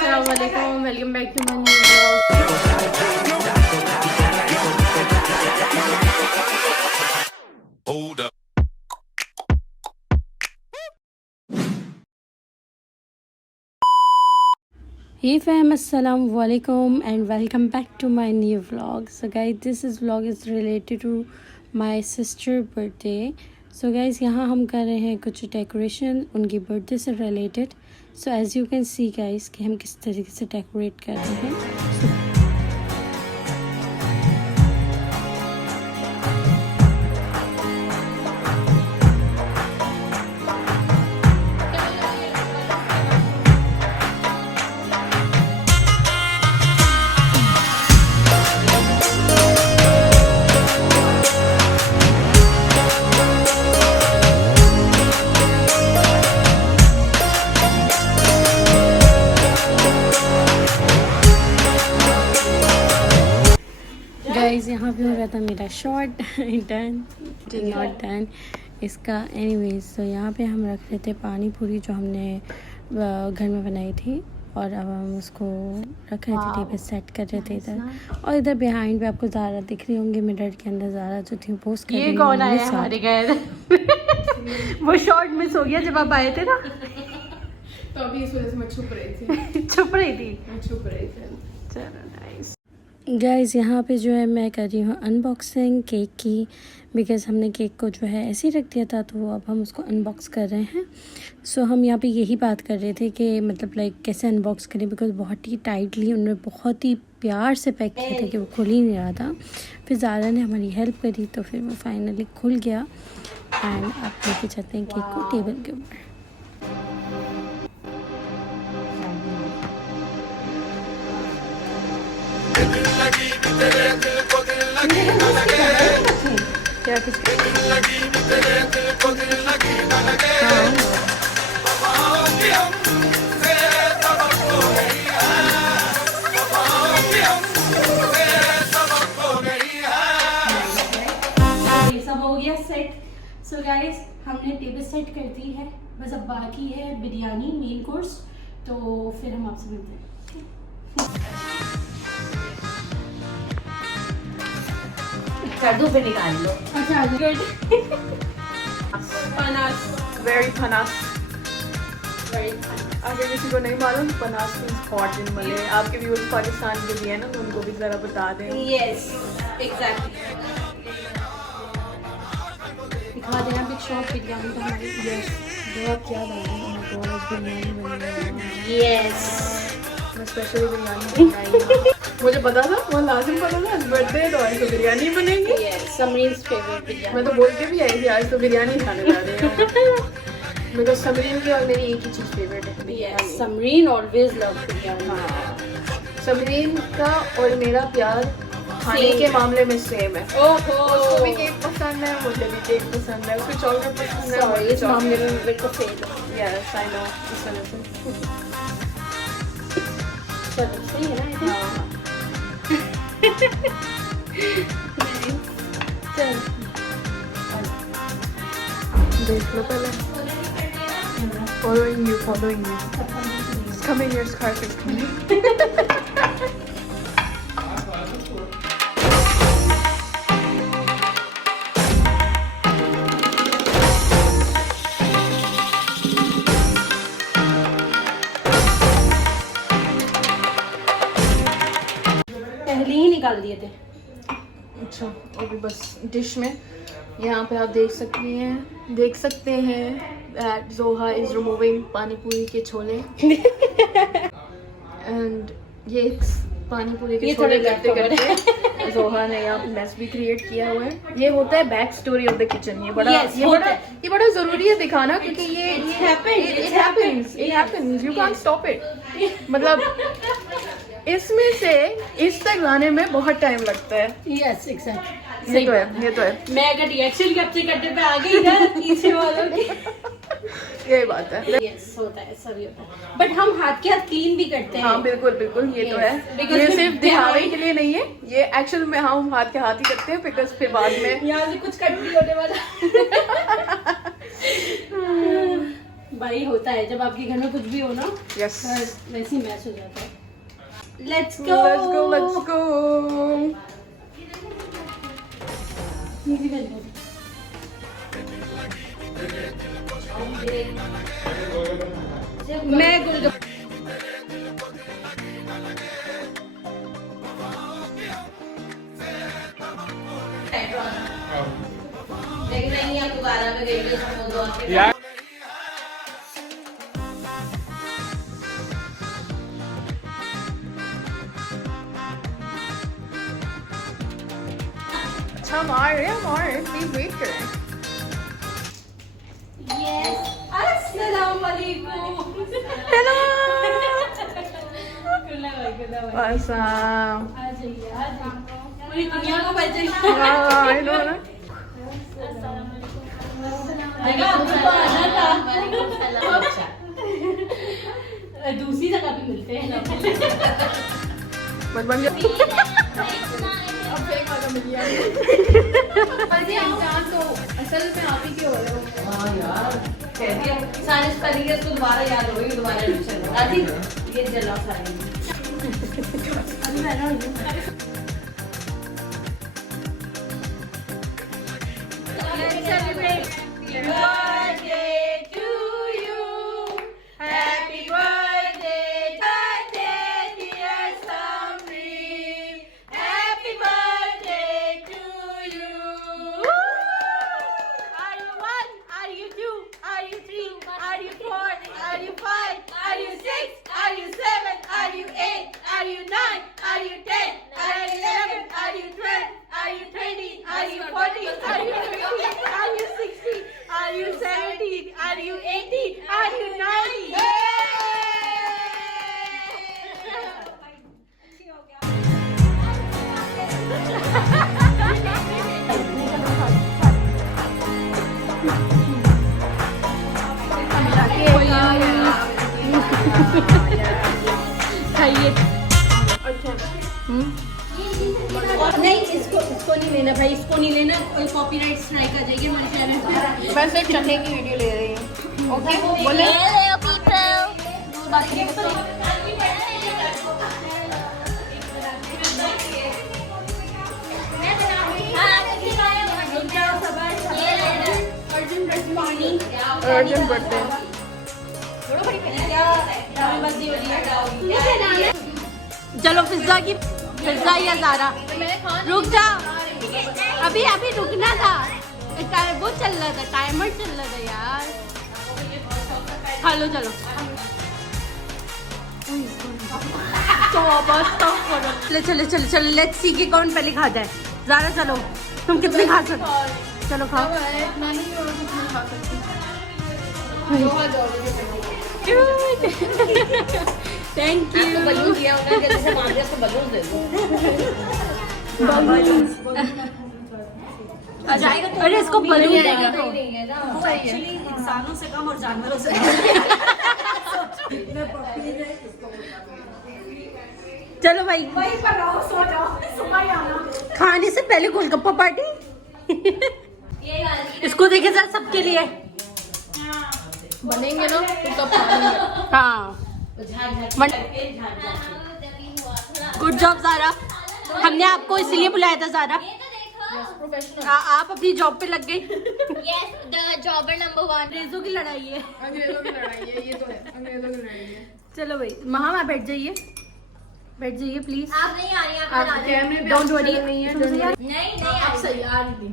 Assalamualaikum, welcome back to my new vlog. Hold up. Hey fam, Assalamualaikum and welcome back to my new vlog. So guys, this vlog is related to my sister birthday. So guys, यहाँ हम कर रहे हैं कुछ decoration उनकी birthday से related. So as you can see guys कि हम किस तरीके से डेकोरेट कर रहे हैं. गाइस यहाँ पे हो रहा था मेरा शॉट डन नॉट डन इसका. एनीवेज तो यहाँ पे हम रख रहे थे पानी पूरी जो हमने घर में बनाई थी और अब हम उसको रख रहे थे टेबल सेट कर रहे थे इधर. और इधर बिहाइंड पे आपको ज़ारा दिख रही होंगी मिरर के अंदर. ज़ारा जो थी पोस्ट कर रही है. ये कौन आया हमारे घर? वो शॉट मिस हो गया जब आप आए थे ना. तो अभी इस वजह से मैं छुप रही थी. छुप रही थी. चलो नाइस. गाइस यहाँ पे जो है मैं कर रही हूँ अनबॉक्सिंग केक की. बिकॉज़ हमने केक को जो है ऐसे ही रख दिया था तो अब हम उसको अनबॉक्स कर रहे हैं. सो हम यहाँ पे यही बात कर रहे थे कि मतलब लाइक कैसे अनबॉक्स करें. बिकॉज़ बहुत ही टाइटली उन्होंने बहुत ही प्यार से पैक किया था कि वो खुल ही नहीं रहा था. फिर ज़ारा ने हमारी हेल्प करी तो फिर वो फाइनली खुल गया. एंड अब लेके चलते हैं केक को टेबल के ऊपर. क्या सब हो गया सेट. सो गाइस हमने टेबल सेट कर दी है. बस अब बाकी है बिरयानी मेन कोर्स. तो फिर हम आपसे मिलते हैं. कद्दू पे निकाल लो. अच्छा गुड. पनास, वेरी पनास. अगर किसी को नहीं मालूम पनास मीन्स हॉट इन मलय. आपके व्यूअर्स पाकिस्तान के भी है ना तो उनको भी जरा बता दें. Yes exactly. दिखा देना बिग शॉप बिरयानी का हमारी. यस बहुत याद आ रही है. बहुत बिरयानी बनी है. यस मैं स्पेशली बिरयानी बनाई. मुझे पता था, वो लाजिम पता था बर्थडे तो आज तो बिरयानी बनेगी. Yes Samreen's favourite biryani. मैं तो बोल के भी आई थी आज तो बिरयानी खाने जा रही हूँ. बिकॉज समरीन की और मेरी एक ही चीज़ फेवरेट है बिरयानी. Samreen always love biryani. हाँ समरीन का और मेरा प्यार खाने के मामले में सेम है. ओहो उसको भी केक पसंद है, मुझे भी केक पसंद है. उसको चॉकलेट पसंद है. सॉरी इस मामले में मेरे को फेल हो. Yes I know. इस वजह से चलो सही है ना. हाँ. चल देख लो पहले. Following you. It's coming, your scarf is coming. पहले ही निकाल दिए थे. अच्छा अभी बस डिश में यहाँ पे आप देख सकते हैं that Zoha is removing पानी पूरी के छोले. एंड ये पानी पूरी के छोले करते करते जोहा ने यहाँ पे मैस भी क्रिएट किया हुआ है. ये होता है back story of the kitchen. ये बड़ा जरूरी है दिखाना क्योंकि ये it happens. You can't stop it. मतलब इसमें से इस तक लाने में बहुत टाइम लगता है. Yes exactly. ये तो है. मैं अगर रिएक्शन कैप्चर करने पे आ गई इधर पीछे वालों की. यही बात है. यस होता है सभी होता है. बट हम हाथ के हाथ क्लीन भी करते हैं. हाँ बिल्कुल बिल्कुल. ये तो है. ये सिर्फ दिखावे के लिए नहीं है. ये एक्चुअल में हम हाथ के हाथ ही करते हैं बिकॉज फिर बाद में यहाँ से कुछ कट नहीं होने वाला. भाई होता है जब आपके घर में कुछ भी हो ना, यस, वैसे ही मैच हो जाता है। Let's let's go, let's go. मैं गोलगप्पे लेकिन नहीं आप दोबारा में गई तो यार अच्छा हम आ रहे हैं, प्लीज वेट करें। यस अस्सलामुअलैकुम। हेलो कुल्ला भाई आसाम। आ जाइए पूरी दुनिया को बचाइए। आई नो ना। दूसरी जगह पे मिलते हैं। बस बन गया। अब फेक वाला मिल गया। अरे इंसान तो असल में आप ही क्यों हो रहे हो? हाँ यार कह दिया सारे स्पेलिंग इसको दोबारा याद होगी, दोबारा एडमिशन होगा। आदि ये जला सारी खाइए। नहीं इसको नहीं लेना भाई, इसको नहीं लेना, कोई कॉपीराइट स्ट्राइक आ जाएगी हमारे चैनल पे। मैं सिर्फ चने की वीडियो ले रही हूँ। ओके बोले। अर्जुन बर्थडे। चलो पिज्जा या ज़ारा। रुक जा, अभी रुकना था, वो चल रहा था, टाइमर चल रहा था यार। खा लो चलो। चलो लेट्स सी कि कौन पहले खाता है। ज़ारा चलो, तुम कितने खा सकते? चलो खाओ। Thank you. बलून दिया उन्होंने, जैसे मान दिया तो बलून दे दो। जाएगा तो अरे इसको बलून देगा तो वो एक्चुअली इंसानों से कम और जानवरों से चलो भाई खाने से पहले गोलगप्पा पार्टी। इसको देखे सर सबके लिए बनेंगे ना तो तब खाएंगे। हाँ गुड जॉब ज़ारा, हमने आपको इसलिए बुलाया था ज़ारा। आप अपनी जॉब पे लग गई। Yes, the jobber number 1. अंग्रेजों की लड़ाई है। अंग्रेजों की लड़ाई है, ये तो है, अंग्रेजों की लड़ाई है। चलो भाई महा आप बैठ जाइए प्लीज। आप नहीं आ रही हैं, आप बता दें। कैमरे पे डोंट वरी। नहीं आप सही आ रही थी, आप सही आ रही थी।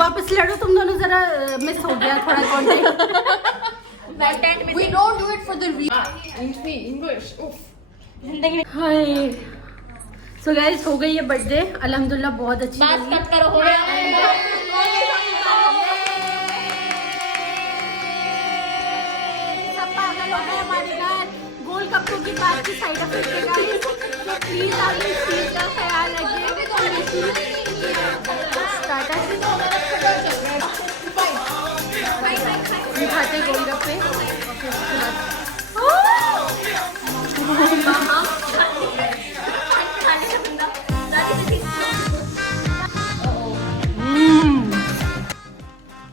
वापस लड़ो तुम दोनों, जरा मिस हो गया थोड़ा content. We don't do it for the English. Oof. Hi so guys हो गई है बर्थडे, अल्हम्दुलिल्लाह बहुत अच्छी बात बनी। कट करो, हो गया। सब पागल हो गए हमारे घर गोलगप्पों की बात की साइड इफेक्ट है गाइस, तो प्लीज आप इस चीज का ख्याल रखिए। ये खाते गोलगप्पे और फिर उसके बाद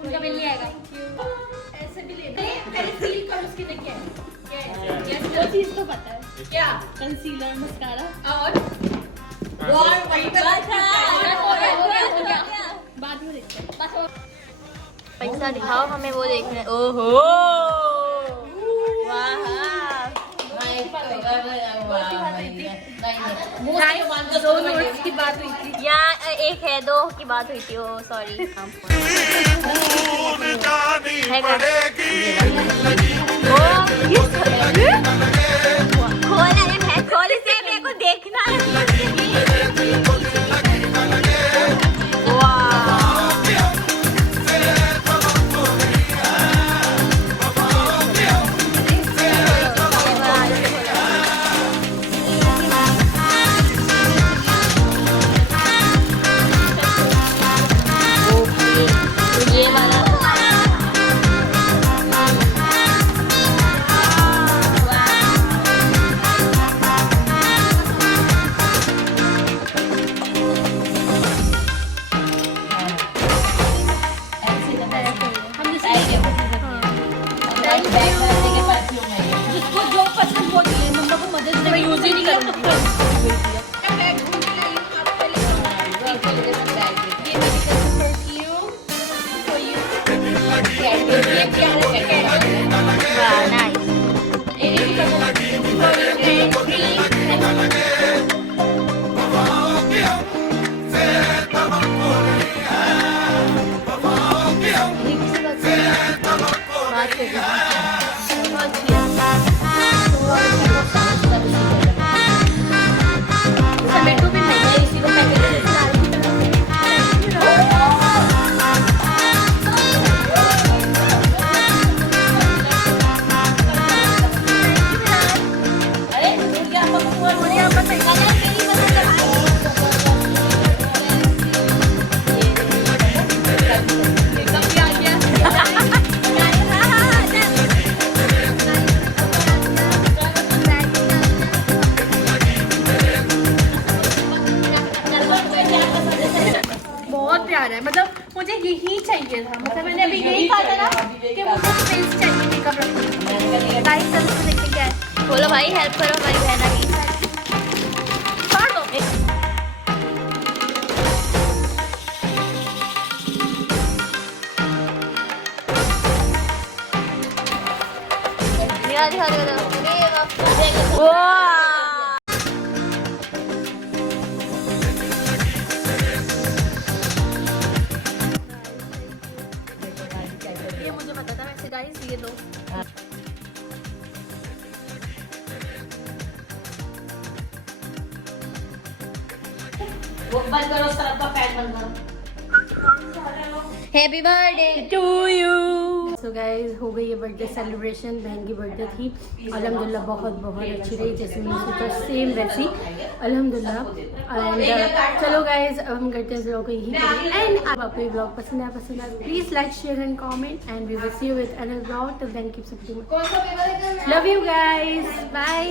उनका बिल नहीं आएगा। ऐसे भी लेते हैं। क्या कंसीलर मस्कारा और वही पे बाद में देखते हैं। पैसा दिखाओ हमें, वो देखना है। ओहो वाह, दो नोट्स की बात हुई थी। यहाँ एक है, दो की बात हुई थी। ओ सॉरी। खोला है, खोल से मेरे को देखना है। ये वाला जिसको जो पसंद वो दिए, मम्मा को मदद से मैं यूज ही नहीं करूँगी। बहुत प्यारा है, मतलब मुझे यही चाहिए था। मतलब मैंने अभी यही कहा था ना कि मुझे स्पेस चाहिए मेकअप रखने के लिए। गाइस चलो देखते क्या है। बोलो भाई, हेल्प करो हमारी बहना की। छोड़ दो। दिखा दिखा दिखा। ये मुझे पता था वैसे गाइस, ये दो। वो बंद करो, उस तरफ का फैन बंद करो। Happy birthday to you. So guys, हो गई ये बर्थडे सेलिब्रेशन। बहन की बर्थडे थी, अल्हम्दुलिल्लाह बहुत बहुत अच्छी रही, जैसे मैंने सोचा सेम वैसी अल्हम्दुलिल्लाह। एंड चलो गाइस, अब हम करते हैं व्लॉग को यहीं पर एंड। अब आपको ये व्लॉग पसंद आया please like share and comment and we will see you with another vlog. Till then keep supporting. Love you guys, bye.